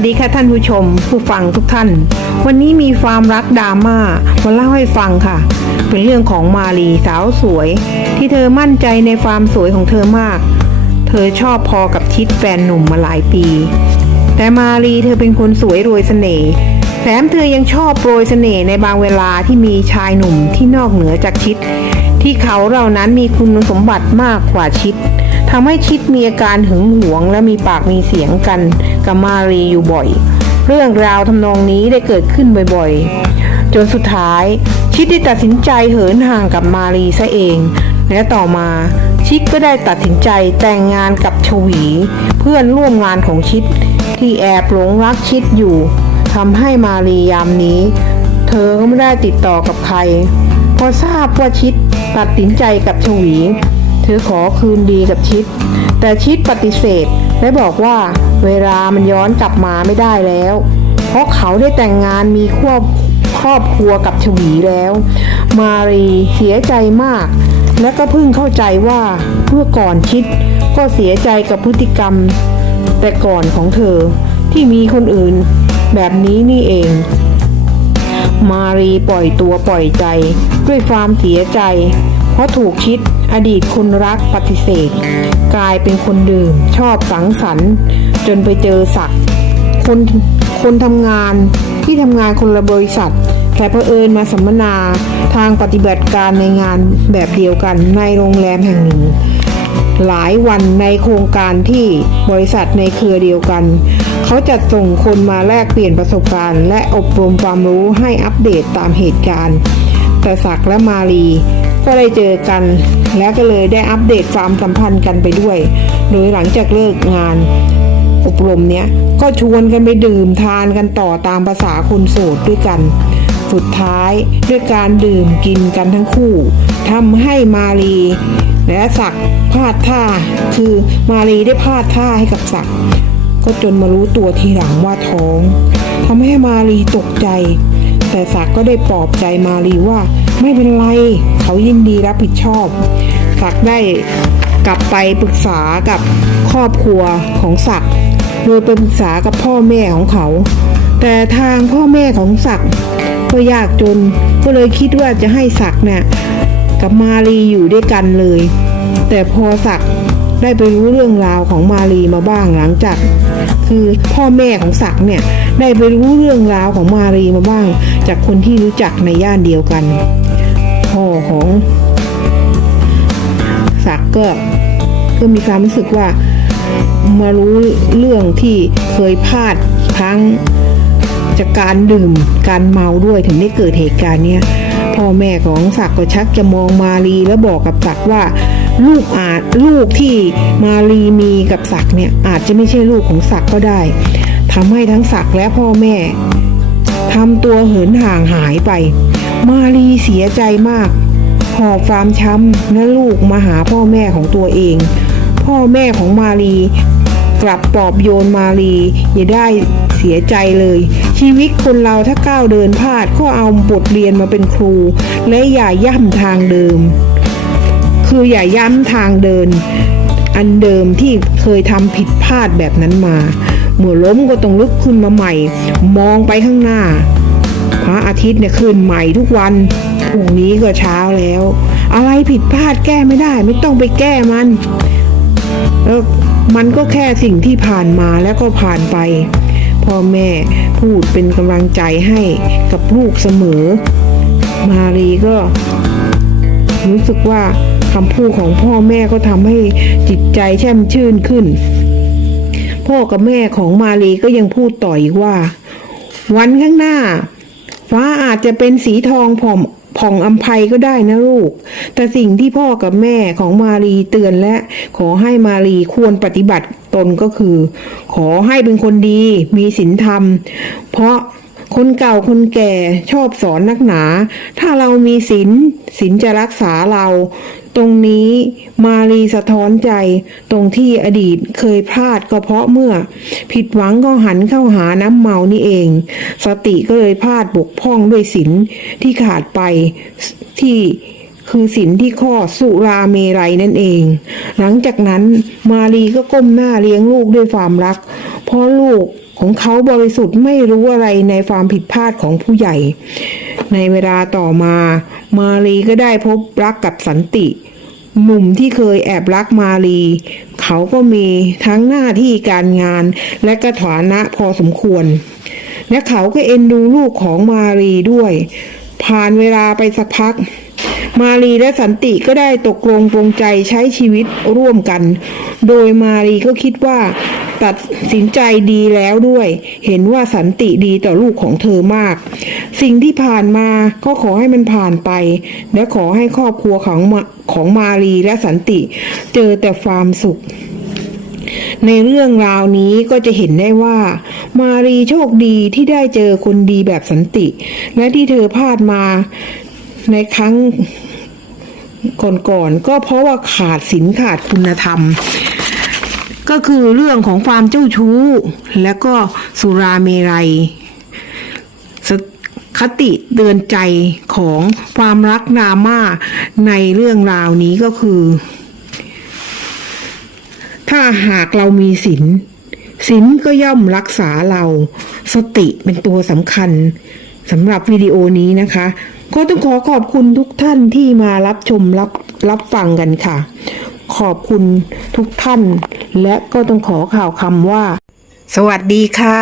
วัสดีค่ะท่านผู้ชม ผู้ฟังทุกท่าน วันนี้มีความรักดราม่ามาเล่าให้ฟังค่ะ เป็นเรื่องของมาลีสาวสวย ที่เธอมั่นใจในความสวยของเธอมาก เธอชอบพอกับชิดแฟนหนุ่มมาหลายปี แต่มาลีเธอเป็นคนสวยรวยเสน่ห์แถมเธอยังชอบโปรยเสน่ห์ในบางเวลาที่มีชายหนุ่มที่นอกเหนือจากชิด ที่เขาเหล่านั้นมีคุณสมบัติมากกว่าชิด ทำให้ชิดมีอาการหึงหวงและมีปากมีเสียงกันกับมารีอยู่บ่อย เรื่องราวทำนองนี้ได้เกิดขึ้นบ่อยๆ จนสุดท้าย ชิดได้ตัดสินใจเหินห่างกับมารีซะเอง และต่อมาชิดก็ได้ตัดสินใจแต่งงานกับชวี เพื่อนร่วมงานของชิด ที่แอบหลงรักชิดอยู่ทำให้มารียามนี้ เธอก็ไม่ได้ติดต่อกับใคร พอทราบว่าชิดตัดสินใจกับชวี ธอขอคืนดีกับชิด แต่ชิดปฏิเสธและบอกว่าเวลามันย้อนกลับมาไม่ได้แล้ว เพราะเขาได้แต่งงานมีครอบครอบครัวกับชวีแล้ว มารีเสียใจมาก และก็เพิ่งเข้าใจว่าเมื่อก่อนชิดก็เสียใจกับพฤติกรรม แต่ก่อนของเธอที่มีคนอื่นแบบนี้นี่เอง มารีปล่อยตัวปล่อยใจด้วยความเสียใจ ราะถูกชิดอดีตคนรักปฏิเสธ กลายเป็นคนดื่ม ชอบสังสรรค์จนไปเจอศักดิ์คนคนทำงานที่ทำงานคนละบริษัท แต่เผอิญมาสัมมนาทางปฏิบัติการในงานแบบเดียวกันในโรงแรมแห่งหนึ่ง หลายวันในโครงการที่บริษัทในเครือเดียวกัน เขาจะส่งคนมาแลกเปลี่ยนประสบการณ์ และอบรมความรู้ให้อัปเดตตามเหตุการณ์ แต่ศักและมาลี ก็ได้เจอกัน และก็เลยได้อัปเดตความสัมพันธ์กันไปด้วย โดยหลังจากเลิกงาน อบรมเนี้ยก็ชวนกันไปดื่มทานกันต่อตามภาษาคนโสดด้วยกัน สุดท้ายด้วยการดื่มกินกันทั้งคู่ทำให้มาลีและศักพลาดท่า คือมาลีได้พลาดท่าให้กับศักก็จนมารู้ตัวทีหลังว่าท้องทำให้มาลีตกใจ แต่ศักก็ได้ปลอบใจมาลีว่า ไม่เป็นไร เขายินดีรับผิดชอบศักดิ์ได้กลับไปปรึกษากับครอบครัวของศักดิ์โดยไปปรึกษากับพ่อแม่ของเขา แต่ทางพ่อแม่ของศักดิ์ก็ยากจนก็เลยคิดว่าจะให้ศักดิ์เนี่ยกับมาลีอยู่ด้วยกันเลย แต่พอศักดิ์ได้ไปรู้เรื่องราวของมาลีมาบ้างหลังจาก คือพ่อแม่ของศักดิ์เนี่ยได้ไปรู้เรื่องราวของมารีมาบ้าง จากคนที่รู้จักในย่านเดียวกัน พ่อของศักก็ก็มีความรู้สึกว่ามารู้เรื่องที่เคยพลาดพลั้งจากการดื่มการเมาด้วยถึงได้เกิดเหตุการณ์เนี้ยพ่อแม่ของศักก็ชักจะมองมารีแล้วบอกกับศักว่าลูกอาจลูกที่มารีมีกับศักเนี่ยอาจจะไม่ใช่ลูกของศักก็ได้ทำให้ทั้งศักและพ่อแม่ทำตัวเหินห่างหายไป มารีเสียใจมาก หอบฟาร์มช้ำและลูกมาหาพ่อแม่ของตัวเอง พ่อแม่ของมารีกลับปลอบโยนมารีอย่าได้เสียใจเลย ชีวิตคนเราถ้าก้าวเดินพลาดก็เอาบทเรียนมาเป็นครู และอย่าย่ำทางเดิม คืออย่าย้ำทางเดิน อันเดิมที่เคยทำผิดพลาดแบบนั้นมา เมื่อล้มก็ต้องลุกขึ้นมาใหม่ มองไปข้างหน้า พระอาทิตย์เนี่ยขึ้นใหม่ทุกวันพรุ่งนี้ก็เช้าแล้ว อะไรผิดพลาดแก้ไม่ได้ ไม่ต้องไปแก้มันแล้วมันก็แค่สิ่งที่ผ่านมาแล้วก็ผ่านไป พ่อแม่พูดเป็นกำลังใจให้กับลูกเสมอ มารีก็ รู้สึกว่าคำพูดของพ่อแม่ก็ทำให้จิตใจแช่มชื่นขึ้น พ่อกับแม่ของมารีก็ยังพูดต่ออีกว่า วันข้างหน้า ฟ้าอาจจะเป็นสีทองผ่องผ่องอัมภัยก็ได้นะลูก แต่สิ่งที่พ่อกับแม่ของมารีเตือนและ ขอให้มารีควรปฏิบัติตนก็คือ ขอให้เป็นคนดีมีศีลธรรม เพราะคนเก่าคนแก่ชอบสอนนักหนา ถ้าเรามีศีลศีลจะรักษาเรา ตรงนี้มารีสะท้อนใจตรงที่อดีตเคยพลาดก็เพราะเมื่อ ผิดหวังก็หันเข้าหาน้ำเมานี่เอง สติก็เลยพลาดบกพร่องด้วยศีลที่ขาดไปที่คือศีลที่ข้อสุราเมรัยนั่นเอง หลังจากนั้นมารีก็ก้มหน้าเลี้ยงลูกด้วยความรัก เพราะลูกของเขาบริสุทธิ์ไม่รู้อะไรในความผิดพลาดของผู้ใหญ่ ในเวลาต่อมา มารีก็ได้พบรักกับสันติ หนุ่มที่เคยแอบรักมารี เขาก็มีทั้งหน้าที่การงานและกระฐานะพอสมควร และเขาก็เอ็นดูลูกของมารีด้วย ผ่านเวลาไปสักพัก มารีและสันติก็ได้ตกลงปรงใจใช้ชีวิตร่วมกัน โดยมารีก็คิดว่า ตัดสินใจดีแล้วด้วย เห็นว่าสันติดีต่อลูกของเธอมาก สิ่งที่ผ่านมาก็ขอให้มันผ่านไป และขอให้ครอบครัวของของมารีและสันติเจอแต่ความสุขในเรื่องราวนี้ก็จะเห็นได้ว่า มารีโชคดีที่ได้เจอคนดีแบบสันติ และที่เธอพลาดมาในครั้งก่อนๆก็เพราะว่าขาดศีลขาดคุณธรรม ก็คือเรื่องของความเจ้าชู้ และก็สุราเมรัยสคติเตือนใจของความรักดราม่าในเรื่องราวนี้ก็คือ ถ้าหากเรามีศีลศีลก็ย่อมรักษาเราสติเป็นตัวสำคัญสำหรับวิดีโอนี้นะคะ ก็ต้องขอขอบคุณทุกท่านที่มารับชมรับรับฟังกันค่ะ ขอบคุณทุกท่าน และก็ต้องขอข่าวคำว่า สวัสดีค่ะ